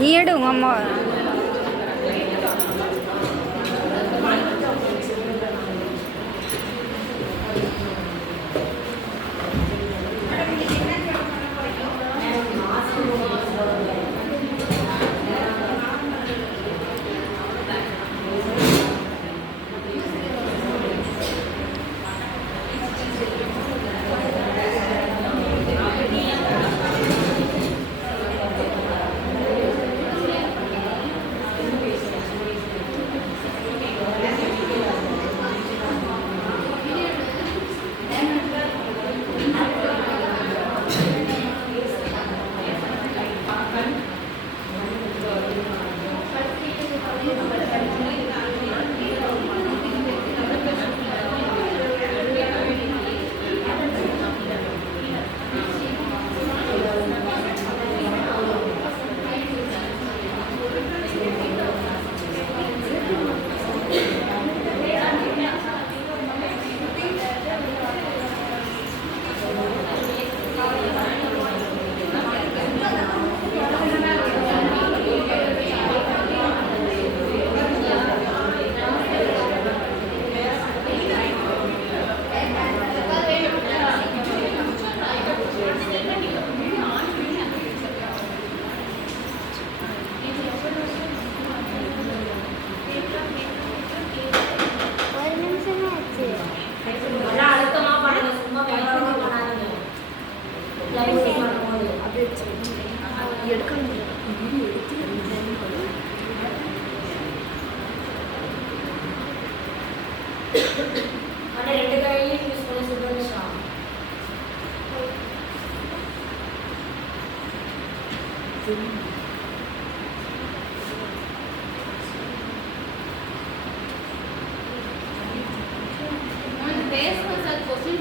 நீ எடு உங்கள் அம்மா. क्वेश्चन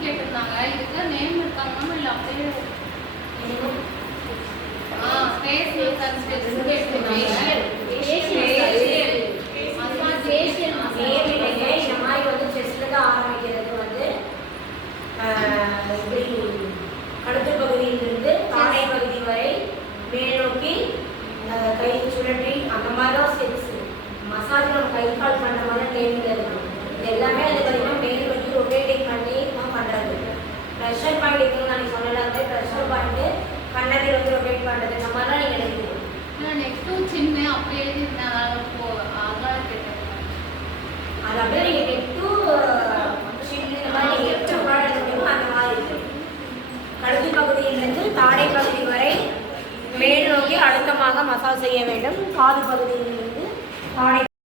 கேட்டிருந்தாங்க. இதுக்கு நேம் இருக்காங்க இல்ல அப்படியே ஸ்பேஸ் சார் ஸ்பெசிஃபிகேஷன் இந்த மாதிரி வந்து செஸ்ட்ல தான் ஆரம்பிக்கிறது வந்து கழுத்து பகுதியிலிருந்து தாடை பகுதி வரை மேல் நோக்கி கை சுழற்றி அந்த மாதிரி தான் ஸ்டெப்ஸ். மசாஜ் நம்ம கை கால் பண்ணுற மாதிரி ட்ரைனிங் இருக்கணும். இது எல்லாமே அது பார்த்தீங்கன்னா மேல் நோக்கி ரொட்டேட்டிங் பண்ணி தான் பண்ணுறது. ப்ரெஷர் பாயிண்ட் இருக்குன்னு நான் சொல்லல, அந்த ப்ரெஷர் பாயிண்ட்டு கண்ணத்தை வந்து ரொட்டேட் பண்ணுறது இந்த மாதிரிலாம் நீங்கள் எடுக்கணும். நெக்ஸ்ட்டும் சின்ன அப்படி எழுதிருந்தேன். அதான் கேட்டேன். அது அப்படியே நீங்கள் நெக்ஸ்ட்டும் இந்த மாதிரி நீங்கள் எப்படி உட்காந்துருக்கீங்களோ அந்த மாதிரி இருக்கும். கழுத்து பகுதியிலிருந்து தாடை பகுதி வரை மேல் நோக்கி அழுத்தமாக மசாஜ் செய்ய வேண்டும். காது பகுதியிலிருந்து தாடை